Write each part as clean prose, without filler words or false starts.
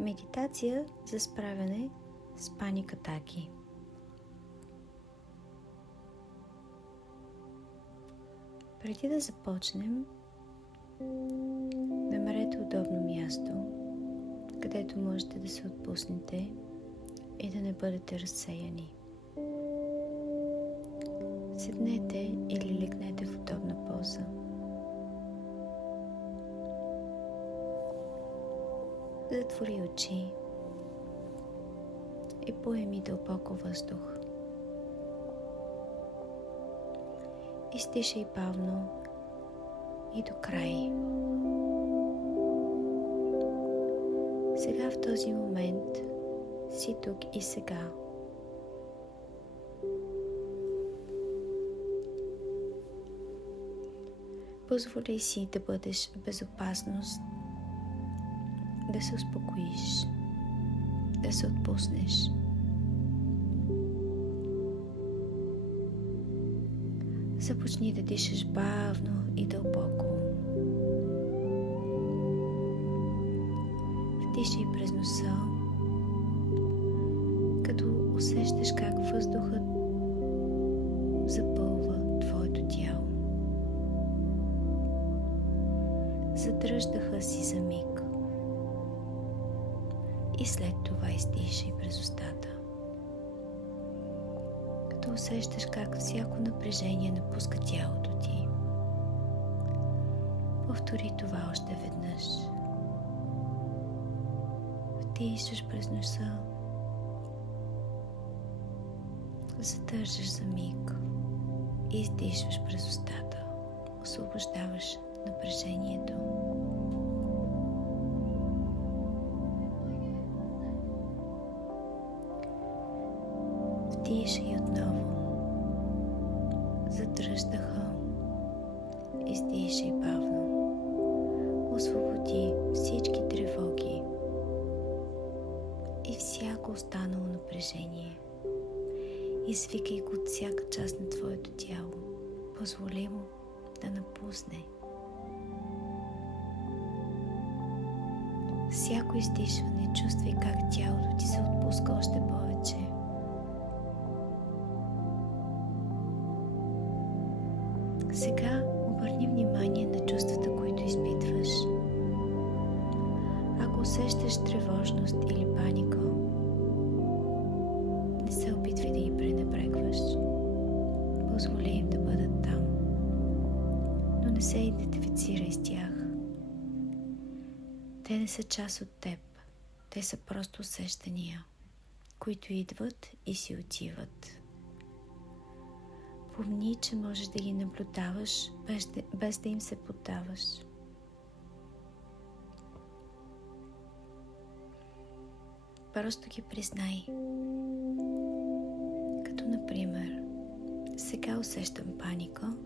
Медитация за справяне с паник атаки. Преди да започнем, намерете удобно място, където можете да се отпуснете и да не бъдете разсеяни. Седнете или легнете в удобна поза. Затвори очи и поеми дълбоко въздух. Издишай бавно и до край. Сега в този момент си тук и сега. Позволи си да бъдеш в безопасност, да се успокоиш, да се отпуснеш. Започни да дишаш бавно и дълбоко. Вдишай през носа, като усещаш как въздухът запълва твоето тяло. Задръж дъха си за миг и след това издишай през устата, като усещаш как всяко напрежение напуска тялото ти. Повтори това още веднъж. Вдишаш през носа, задържаш за миг и издишваш през устата. Освобождаваш напрежението. Вдишай отново. Задръж дъха. Издишай бавно. Освободи всички тревоги и всяко останало напрежение. Извикай го от всяка част на твоето тяло. Позволи му да напусне. Всяко издишване чувствай как тялото ти се отпуска още повече. Сега обърни внимание на чувствата, които изпитваш. Ако усещаш тревожност или паника, не се опитвай да ги пренебрегваш. Позволи им да бъдат там, но не се идентифицирай с тях. Те не са част от теб. Те са просто усещания, които идват и си отиват. Помни, че можеш да ги наблюдаваш, без да им се поддаваш. Просто ги признай. Като например, сега усещам паника,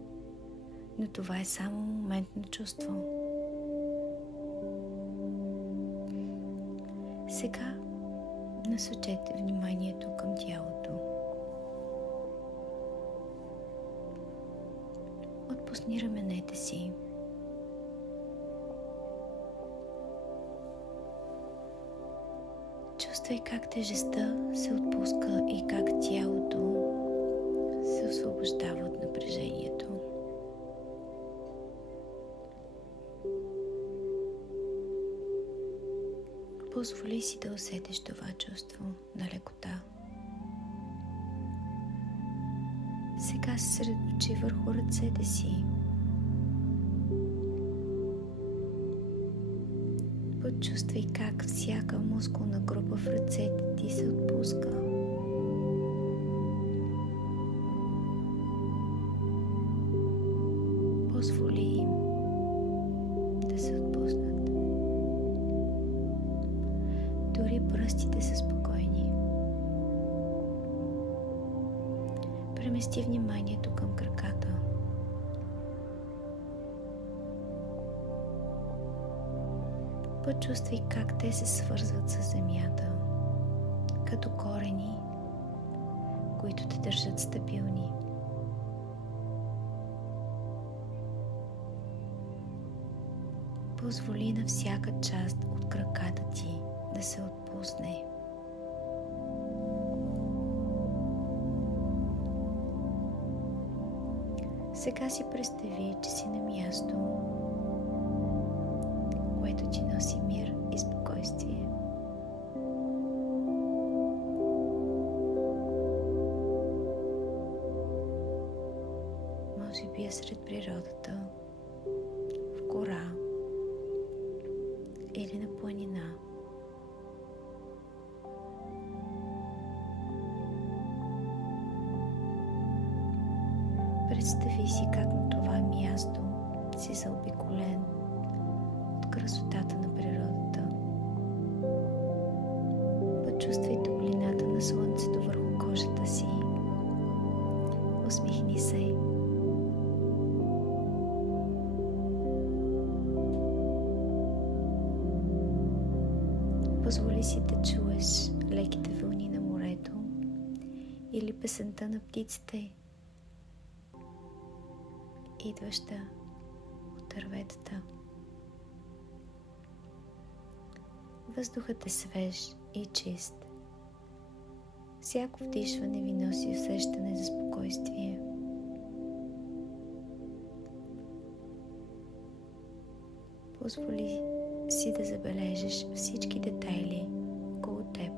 но това е само моментно чувство. Сега насочете вниманието към тялото. Отпусни раменете си. Чувствай как тежестта се отпуска и как тялото се освобождава от напрежението. Позволи си да усетиш това чувство на лекота. Сега се съсредоточи върху ръцете си. Почувствай как всяка мускулна група в ръцете ти се отпуска. Позволи им да се отпуснат. Дори пръстите са спокойни. Премести вниманието към краката. Почувствай как те се свързват с земята, като корени, които те държат стабилни. Позволи на всяка част от краката ти да се отпусне. Сега си представи, че си на място, което ти носи мир и спокойствие. Може би е сред природата, в гора или на планина. Представи си как на това място си заобиколен от красотата на природата. Почувствай топлината на слънцето върху кожата си. Усмихни се. Позволи си да чуеш леките вълни на морето или песента на птиците, идваща от дърветата. Въздухът е свеж и чист. Всяко вдишване ви носи усещане за спокойствие. Позволи си да забележиш всички детайли около теб.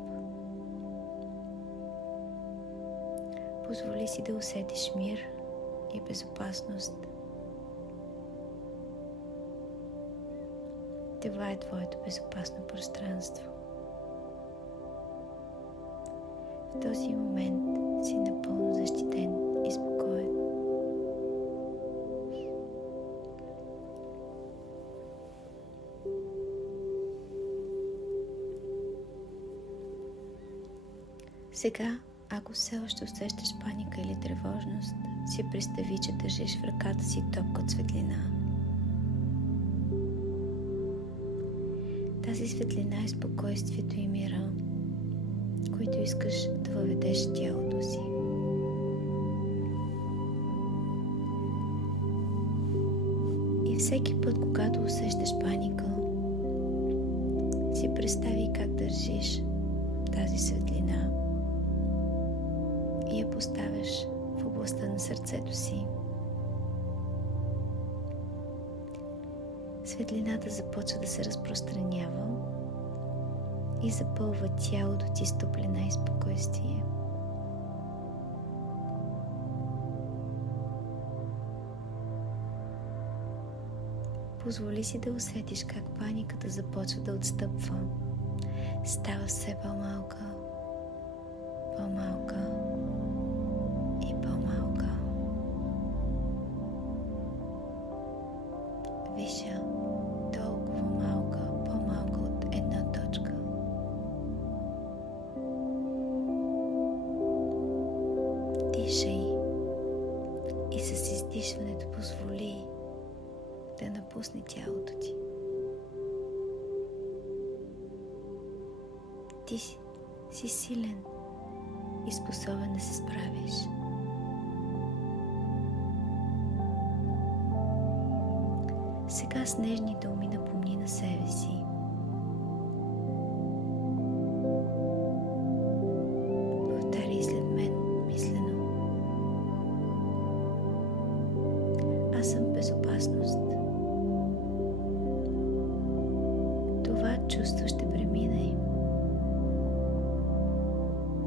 Позволи си да усетиш мир и безопасност. Това е твоето безопасно пространство. В този момент си напълно защитен и спокоен. Сега, ако все още усещаш паника или тревожност, си представи, че държиш в ръката си топка от светлина. Тази светлина е спокойствието и мира, които искаш да въведеш в тялото си. И всеки път, когато усещаш паника, си представи как държиш тази светлина и я поставяш в областта на сърцето си. Светлината започва да се разпространява и запълва тялото ти с топлина и спокойствие. Позволи си да усетиш как паниката започва да отстъпва. Става все по-малка, по-малка и по-малка. Вижда толкова малка, по-малка от една точка. Дишай и с издишването позволи да напусне тялото ти. Ти си силен и способен да се справиш. Сега с нежни думи напомни на себе си: повтаряй след мен мислено: аз съм в безопасност. Това чувство ще премине.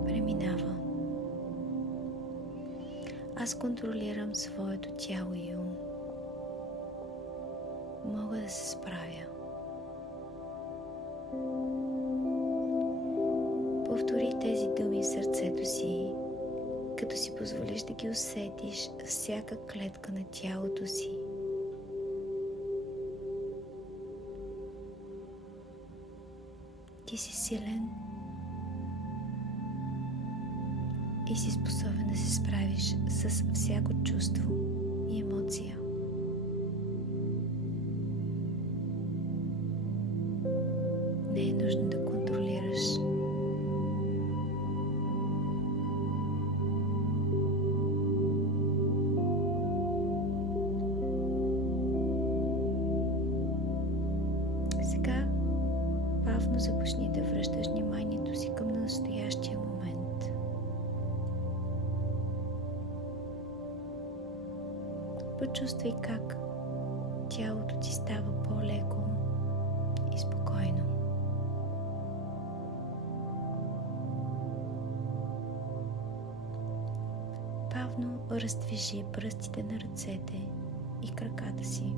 Преминава. Аз контролирам своето тяло и ум. Мога да се справя. Повтори тези думи в сърцето си, като си позволиш да ги усетиш всяка клетка на тялото си. Ти си силен и си способен да се справиш с всяко чувство и емоция. Не е нужно да контролираш. Сега бавно започни да връщаш вниманието си към настоящия момент. Почувствай как тялото ти става по-леко и спокойно. Бавно раздвижи пръстите на ръцете и краката си.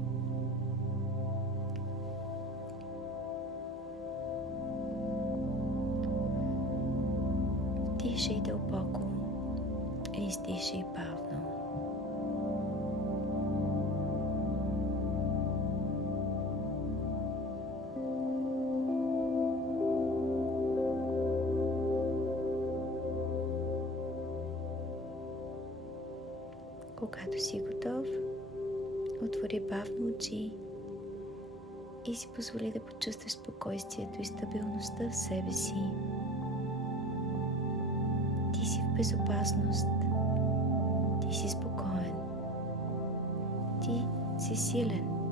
Вдишай дълбоко и издишай бавно. Когато си готов, отвори бавно очи и си позволи да почувстваш спокойствието и стабилността в себе си. Ти си в безопасност. Ти си спокоен. Ти си силен.